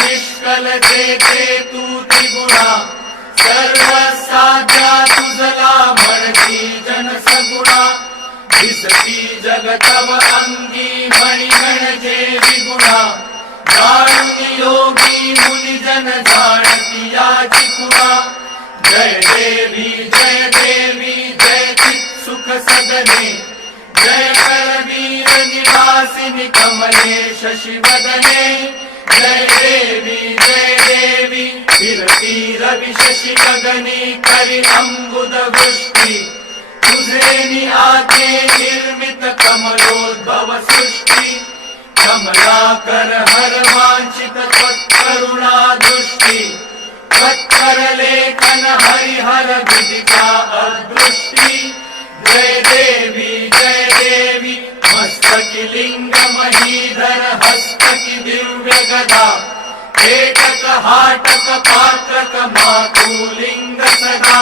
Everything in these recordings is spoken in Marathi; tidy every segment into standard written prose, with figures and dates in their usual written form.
निष्कल जेथे तू त्रिगुणा सर्व साध्या तुझला म्हणती जन सगुणा दिसती जगतव अंगी मणी म्हणजे विगुणा जाणून योगी मुनिजन जाणती याची खुणा जय देवी जय चित सुख सदने जय करवीर निवासिनी कमले शशिवदने जय देवी फिरती रवि शशि गगनी करी अंबुद वृष्टि तुझे आके निर्मित कमलोद्भव सृष्टि कमलाकर हर वांछित त्वत्करुणा दृष्टि त्वत्कर लेखन हरिहर विदिता अदृष्टि जय देवी मस्तकी लिंग महीधर हस्तकी दिव्य गदा एकक हाटक पात्रक मातुलिंग सदा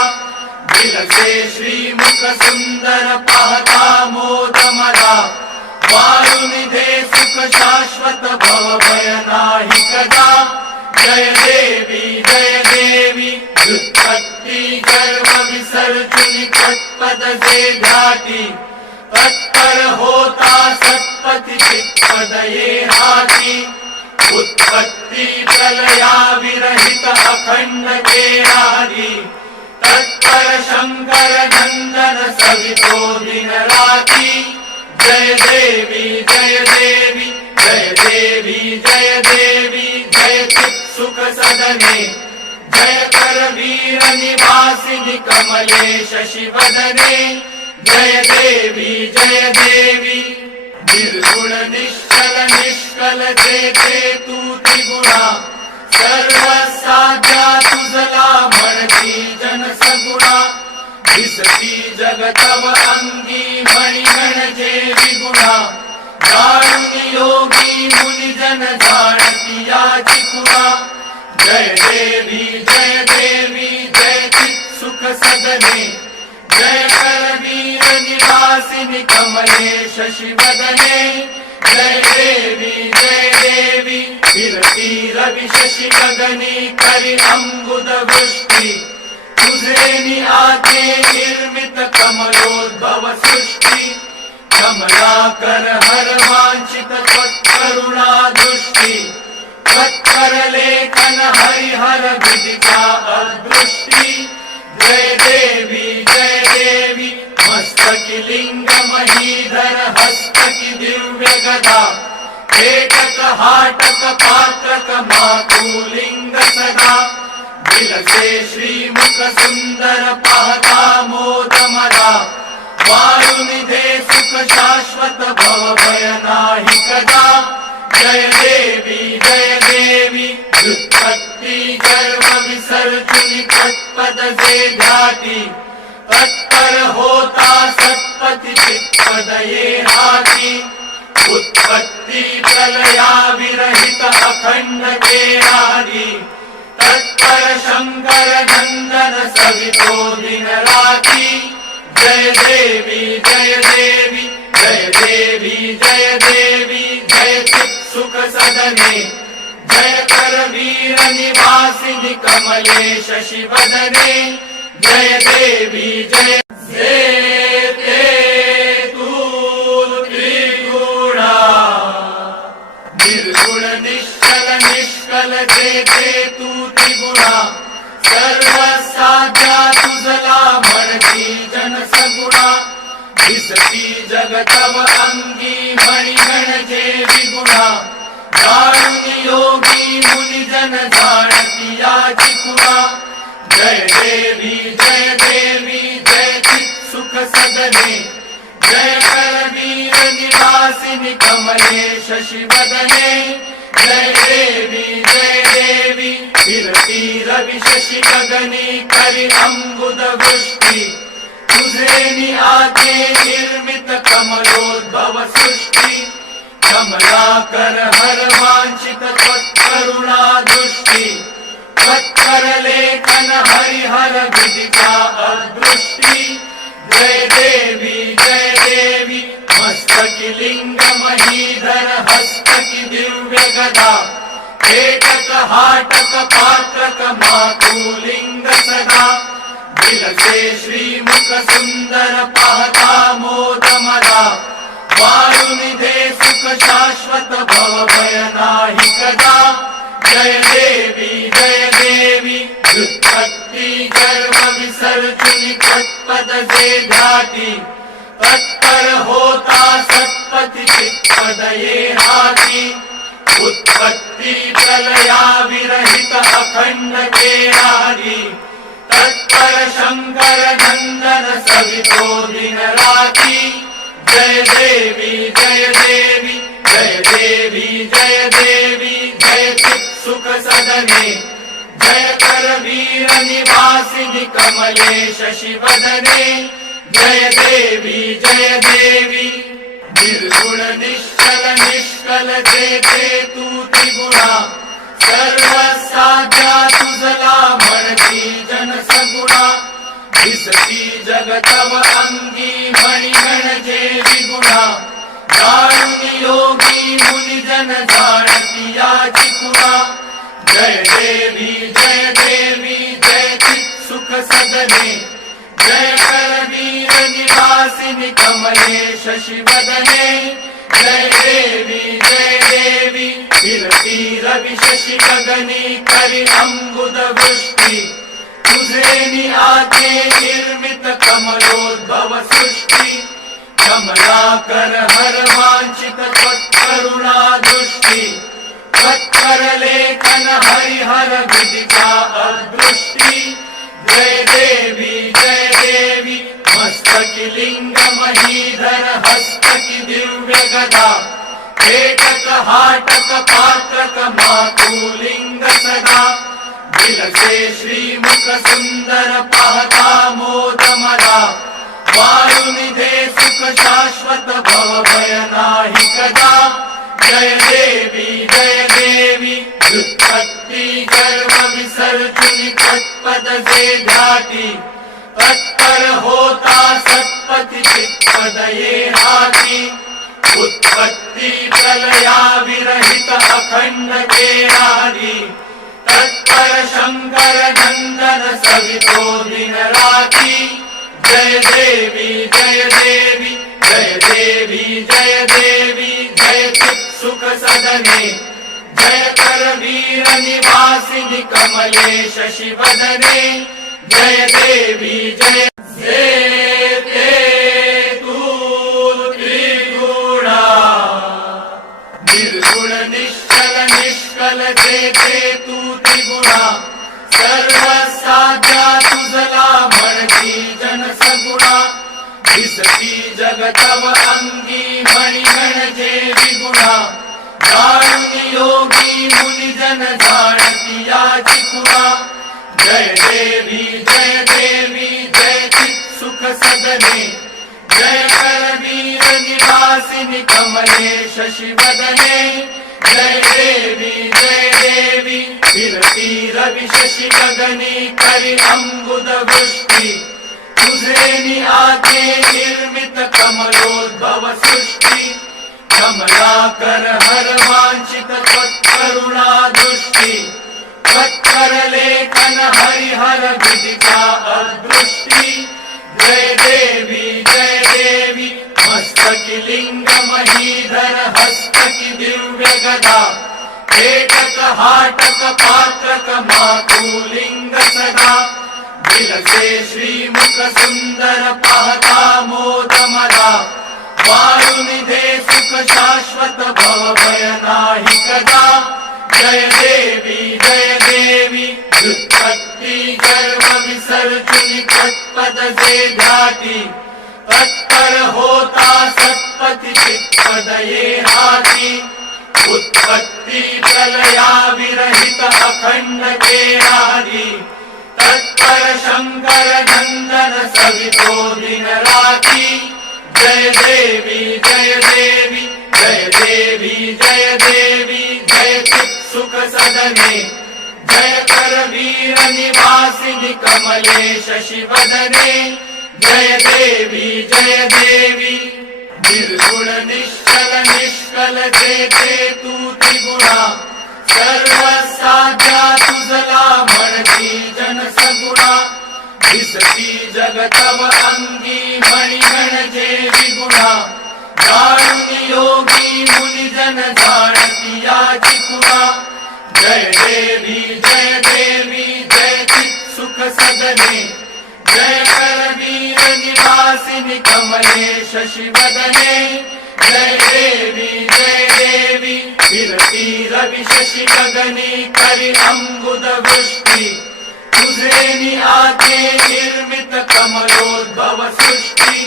दिलसे श्रीमुख सुंदर पाहता मोद मदा वारुनिधे सुख शाश्वत भव भय नाही कदा जय देवी व्युत्पत्ती गर्भ विसर्जनी तत्पद जे घाटी तत्पर होता सत्पति चित्पद ये हाती उत्पत्ती प्रलया विरहित अखंड केरारी तत्पर शंकर नंदन सवितो दिन राती जय देवी जय चित सुख सदने जय करवीर निवासिनी कमले शशिवदने जय देवी निर्गुण निश्कल जेथे तू त्रिगुणा सर्व साध्या तुझला म्हणती जन सगुणा दिसती जगतव अंगी मणी म्हणजे विगुणा जाणून योगी मुनिजन जाणती याची खुणा जय देवी जय चित सुख सदने जय करवीर निवासिनी कमले शशिवदने जय देवी फिरती रवि शशि गगनी करी अंबुद वृष्टि तुझे आके निर्मित कमलोद्भव सृष्टि कमलाकर हर वांछित त्वत्करुणा दृष्टि त्वत्कर लेखन हरिहर विदिता अदृष्टि जय देवी मस्तकी लिंग महीधर हस्तकी दिव्य गदा एकक हाटक पात्रक मातुलिंग सदा दिलसे श्रीमुख सुंदर पाहता मोद मदा वारुनिधे सुख शाश्वत भव भय नाही कदा जय देवी व्युत्पत्ती गर्भ विसर्जनी तत्पद जे घाटी तत्पर होता सत्पति चित्पद ये हाती उत्पत्ती प्रलया विरहित अखंड केरारी तत्पर शंकर नंदन सवितो दिन राती जय देवी जय चित सुख सदने जय करवीर निवासिनी कमले शशिवदने जय देवी जय तू त्रिगुणा निर्गुण निष्कल जेथे तू त्रिगुणा सर्व साध्या तुझला म्हणती जन सगुणा दिसती जगतव अंगी मणी म्हणजे विगुणा जाणून योगी मुनिजन जाणती याची खुणा जय देवी जय चित सुख सदने जय करवीर निवासिनी कमले शशिवदने जय देवी फिरती रवि शशि गगनी करी अंबुद वृष्टि तुझे आके निर्मित कमलोद्भव सृष्टि कमलाकर हर वांछित त्वत्करुणा दृष्टि त्वत्कर लेखन हरिहर विदिता अदृष्टि जय देवी मस्तकी लिंग महीधर हस्तकी दिव्य गदा एकक हाटक पात्रक मातुलिंग सदा दिलसे श्रीमुख सुंदर पाहता मोद मला वारुनिधे सुख शाश्वत भव भय नाही कदा जय देवी व्युत्पत्ती गर्भ विसर्जुनी तत्पद जे घाटी तत्पर होता सत्पति चित्पद ये हाती उत्पत्ती प्रलया विरहित अखंड केरारी तत्पर शंकर नंदन सवितो दिन राती जय देवी जय देवी जय देवी जय देवी जय चित् सुख सदने जय कर वीर निवासिनी कमलेश शिवदने जय देवी निर्गुण निश्चल निष्कल जेते तू त्रिगुणा सर्व साध्या तुझला म्हणती जन सगुणा दिसती जगतव अंगी मणिगण जे विगुणा जाणून योगी मुनी जन जाणती याची कुणा जय देवी जय चित् सुख सदने जय करवीर निवासिनी कमलेश शिवदने जय देवी फिरती रवि शशि गगनी करी अंबुद वृष्टि तुझे नि आते निर्मित कमलोद्भव सृष्टि कमलाकर हर वांछित त्वत्करुणा दृष्टि त्वत्कर लेखन हरिहर विदिता अदृष्टि जय देवी मस्तकी लिंग महीधर हस्तकी दिव्य गदा एकक हाटक पात्रक मातुलिंग सदा दिलसे श्रीमुख सुंदर पाहता मोद मला वारुनिधे सुख शाश्वत भव भय नाही कदा जय देवी व्युत्पत्ती गर्भ विसर्जुनी तत्पद जे घाटी तत्पर होता सत्पति चित्पद ये हाती उत्पत्ती प्रलया विरहित अखंड केरारी तत्पर शंकर नंदन सवितो दिन राती जय देवी जय चित् सुख सदने जय कर वीर निवासिनी कमलेश शिवदने जय देवी जय देते तू त्रिगुणा निर्गुण निश्चल निष्कल जेते तू त्रिगुणा सर्व साध्या तुझला म्हणती जन सगुणा दिसती जगतव अंगी मणिगण जे विगुणा जाणून योगी मुनी जन जाणती याची कुणा जय देवी जय चित् सुख सदने जय करवीर निवासिनी कमलेश शिवदने जय देवी फिरती रवि शशि गगनी करी अंबुद वृष्टि तुझे नि आते निर्मित कमलोद्भव सृष्टि कमलाकर हर वांछित त्वत्करुणा दृष्टि त्वत्कर लेखन हरिहर विदिता अदृष्टि जय देवी मस्तकी लिंग महीधर हस्तकी दिव्य गदा एकक हाटक पात्रक मातुलिंग सदा दिलसे श्रीमुख सुंदर पाहता मोद मला वारुनिधे सुख शाश्वत भव भय नाही कदा जय देवी व्युत्पत्ती गर्भ विसर्जुनी तत्पद जे घाटी तत्पर होता सत्पति चित्पद ये हाती उत्पत्ती प्रलया विरहित अखंड केरारी तत्पर शंकर नंदन सवितो दिन राती जय देवी जय चित् सुख सदने जय कर वीर निवासिनी कमलेश शिवदने जय देवी निर्गुण निश्चल निष्कल जेते तू त्रिगुणा सर्व साध्या तुझला म्हणती जन सगुणा दिसती जगतव अंगी मणी म्हणजे विगुणा जाणून योगी मुनिजन जाणती याची खुणा जय देवी जय चित सुख सदने जय करवीर निवासिनी कमले शशिवदने जय देवी फिरती रवि शशि गगनी करी अंबुद वृष्टि तुझे आते निर्मित कमलोद्भव सृष्टि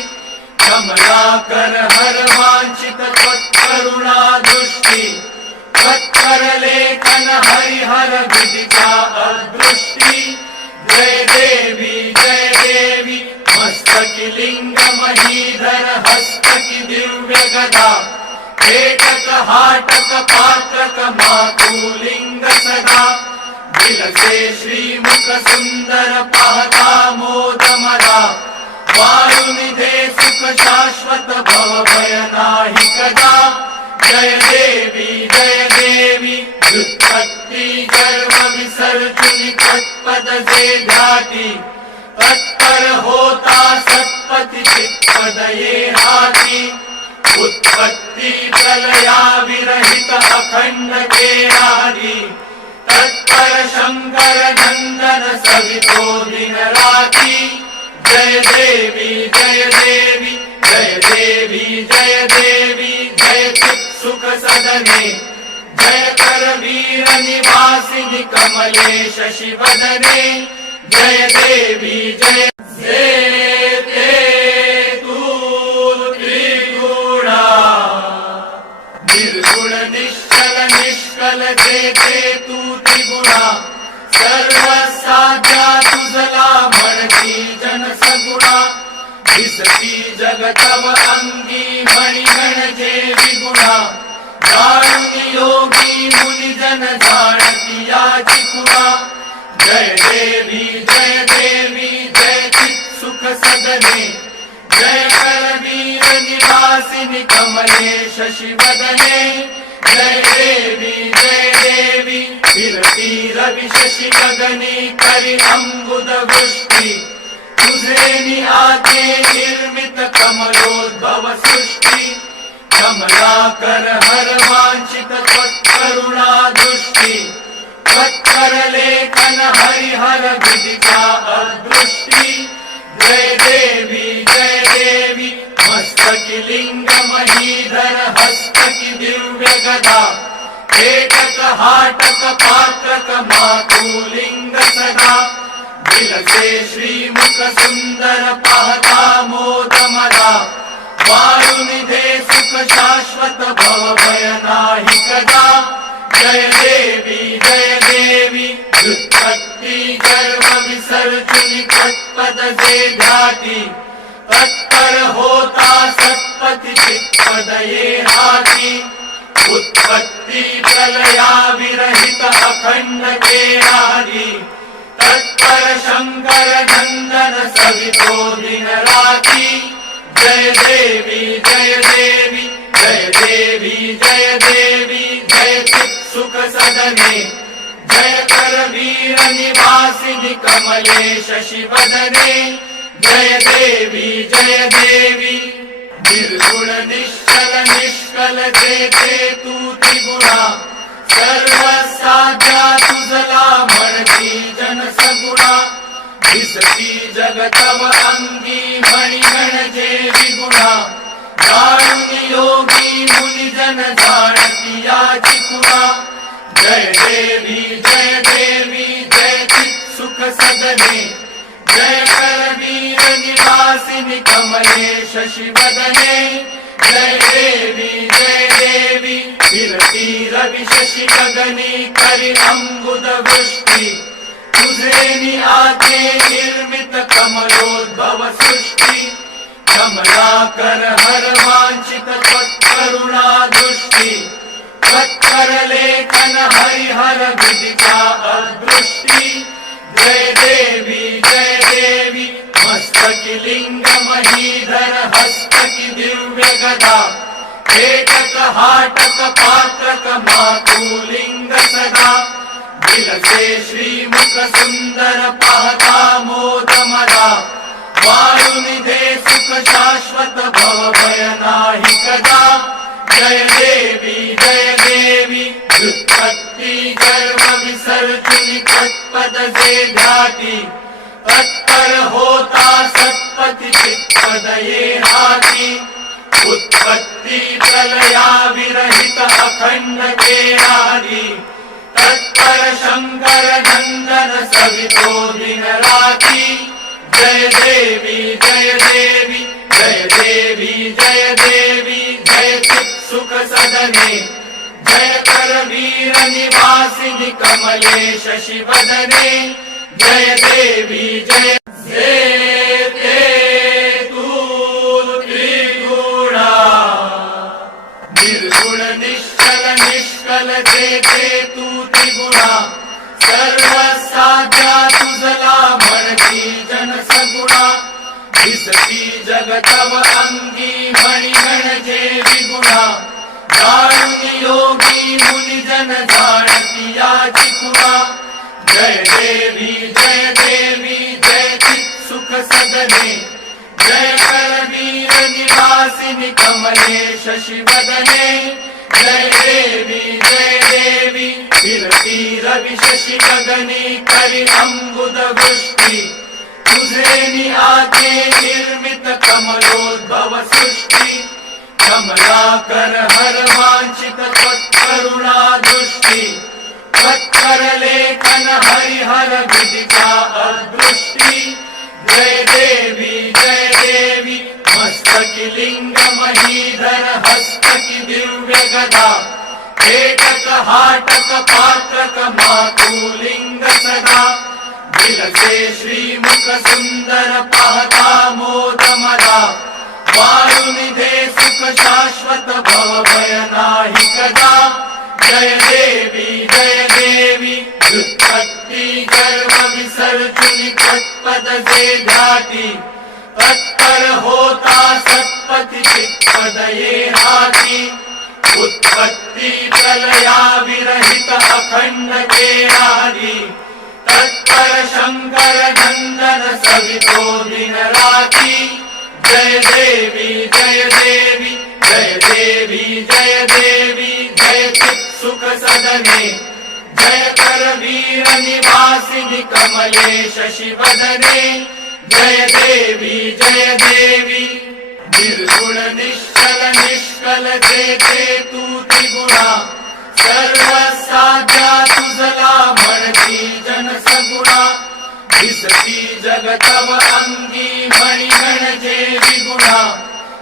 कमलाकर हर वांछित त्वत्करुणा दृष्टि त्वत्कर लेखन हरिहर विदिता अदृष्टि जय देवी मस्तकी लिंग महीधर हस्तकी दिव्य गदा पेटक हाटक पात्रक मातुलिंग सदा दिलसे श्रीमुख सुंदर पाहता मोद मदा वाळुनि दे सुख शाश्वत भव भय नाही कदा जय देवी व्युत्पत्ती गर्व विसर्जुनि तत्पद जे ध्याती तत्पर होता सत्पति चित्पद ये हाती उत्पत्ती प्रलया विरहित अखंड केरारी तत्पर शंकर नंदन सवितो दिन राती जय देवी जय चित सुख सदने जय करवीर निवासिनी कमले शशिवदने जय देवी जय तू त्रिगुणा निर्गुण निश्चल जेते तू त्रिगुणा सर्व साध्या तुझला म्हणती जन सगुणा दिसती जगतव अंगी मणी म्हणजे विगुणा जाणून योगी मुनिजन जाणती याची खुणा जय देवी जय चित सुख सदने जय करवीर निवासिनी कमले शशिवदने जय देवी फिरती रवि शशि गगनी करी अंबुद वृष्टि तुझे आते निर्मित कमलोद्भव सृष्टि कमलाकर हर वांछित त्वत्करुणा दृष्टि त्वत्कर लेखन हरिहर विदिता अदृष्टि जय देवी मस्तकी लिंग महीधर हस्तकी दिव्य गदा पेटक हाटक पात्रक मातुलिंग सदा दिलसे श्रीमुख सुंदर पाहता मोद मदा वाळुनि दे सुख शाश्वत भव भय नाही कदा जय देवी व्युत्पत्ती गर्व विसर्जुनि तत्पद जे ध्याती तत्पर होता सत्पति चित्पद ये हाती उत्पत्ती प्रलया विरहित अखंड केरारी तत्पर शंकर नंदन सवितो दिन राती जय देवी जय चित सुख सदने जय करवीर निवासिनी कमले शशिवदने जय देवी निर्गुण निश्चल जेते तू त्रिगुणा सर्व साध्या तुझला म्हणती जन सगुणा दिसती जगतव अंगी मणी म्हणजे विगुणा जाणून योगी मुनिजन जाणती याची खुणा जय देवी जय चित सुख सदने जय करवीर निवासिनी कमले शशिवदने जय देवी फिरती रवि शशि गगनी करी अंबुद वृष्टि तुझे आते निर्मित कमलोद्भव सृष्टि कमलाकर हर वांछित त्वत्करुणा दृष्टि त्वत्कर लेखन हरिहर विदिता अदृष्टि जय देवी मस्तकी लिंग महीधर हस्तकी दिव्य गदा एकक हाटक पात्रक मातुलिंग सदा दिलसे श्रीमुख सुंदर पाहता मोद मदा वाळुनी दे सुख शाश्वत भव भय नाही कदा जय देवी व्युत्पत्ती गर्भ विसर्जनी तत्पद जे ध्याती तत्पर होता सत्पति चित्पद ये हाती उत्पत्ती प्रलया विरहित अखंड केरारी तत्पर शंकर नंदन सवितो दिन राती जय देवी जय देवी जय देवी जय देवी जय चित् सुख सदने जय कर वीर निवासिनी कमले शशि वदने जय देवी जय ते तू त्रिगुणा निर्गुण निश्चल निष्कल जे तू त्रिगुणा सर्व साध्या तुझला म्हणती जन सगुणा दिसती जगतव अंगी मणिगण जे विगुणा जाणून योगी मुनी जन जाणती याची खुणा जय देवी जय चित् सुख सदने जय करवीर निवासिनी कमले शशि वदने जय देवी फिरती रवि शशि गगनी करी अंबुद वृष्टि तुझे निआते निर्मित कमलोद्भव सृष्टि कमलाकर हर वांछित त्वत्करुणा दृष्टि त्वत्कर लेखन हरिहर विदिता अदृष्टि जय देवी मस्तकी लिंग महीधर हस्तकी दिव्य गदा एकक हाटक पात्रक मातुलिंग सदा दिलसे श्रीमुख सुंदर पाहता मोद मदा वाळुनी दे सुख शाश्वत भव भय नाही कदा जय देवी व्युत्पत्ती गर्भ विसर्जनी तत्पद जे ध्याती तत्पर होता सत्पति चित्पद ये हाती उत्पत्ती प्रलया विरहित अखंड केरारी तत्पर शंकर नंदन सवितो दिन राती जय देवी जय चित् सुख सदने जय कर वीर निवासिनी कमले शशि वदने जय देवी निर्गुण निश्चल निष्कल जे तू त्रिगुणा सर्व साध्या तुझला म्हणती जन सगुणा दिसती जगतव अंगी मणिगण जे विगुणा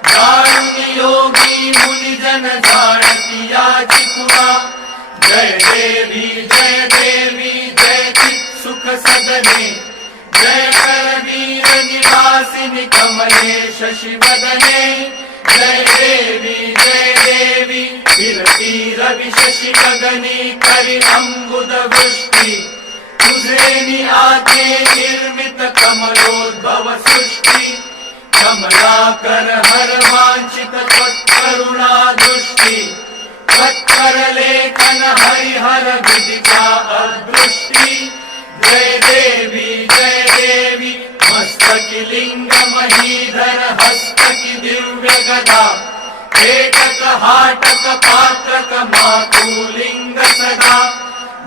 जाणून योगी मुनी जन जाणती याची खुणा जय देवी जय चित् सुख सदने जय करवीर निवासिनी कमले शशि वदने जय देवी फिरती रवि शशि गगनी करी अंबुद वृष्टि तुझे निआते निर्मित कमलोद्भव सृष्टि कमलाकर हर वांछित त्वत्करुणा दृष्टि त्वत्कर लेखन हरिहर विदिता अदृष्टि जय देवी मस्तकी लिंग महीधर हस्तकी दिव्य गदा एकक हाटक पात्रक मातुलिंग सदा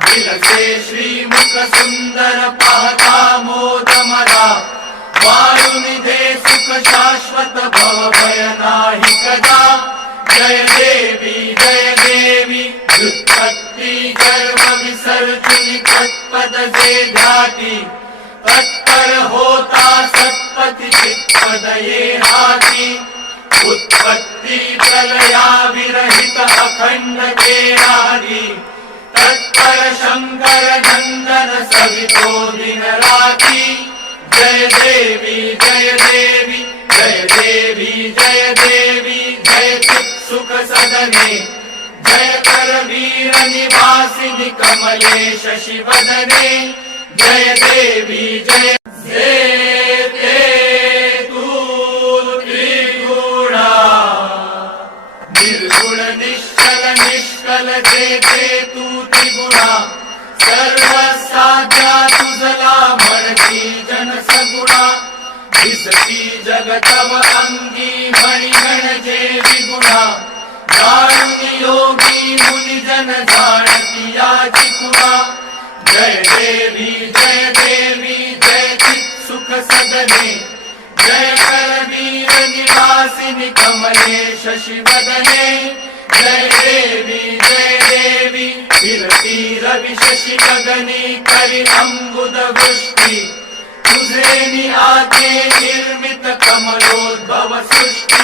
दिलसे श्रीमुख सुंदर पाहता मोद मदा वाळुनी दे सुख शाश्वत भव भय नाही कदा जय देवी व्युत्पत्ती गर्भ विसर्जनी तत्पद जे ध्याती तत्पर होता सत्पति चित्पद ये हाती उत्पत्ती प्रलया विरहित अखंड केरारी तत्पर शंकर नंदन सवितो दिन राती जय देवी जय चित् सुख सदने जय कर वीर निवासिनी कमले शशि वदने जय देवी जय ते तू त्रिगुणा निर्गुण सकल जेथे तू त्रिगुणा सर्व साध्या तुझला म्हणती जन सगुणा दिसती जगतव अंगी मणिगण जे विगुणा जाणून योगी मुनिजन जाणती याची खुणा जय देवी जय चित सुख सदने जय करवीर निवासिनी कमले शशिवदने जय देवी फिरती रवि शशि गगनी करी अंबुद वृष्टि तुझे नि आगे निर्मित कमलोद्भव सृष्टि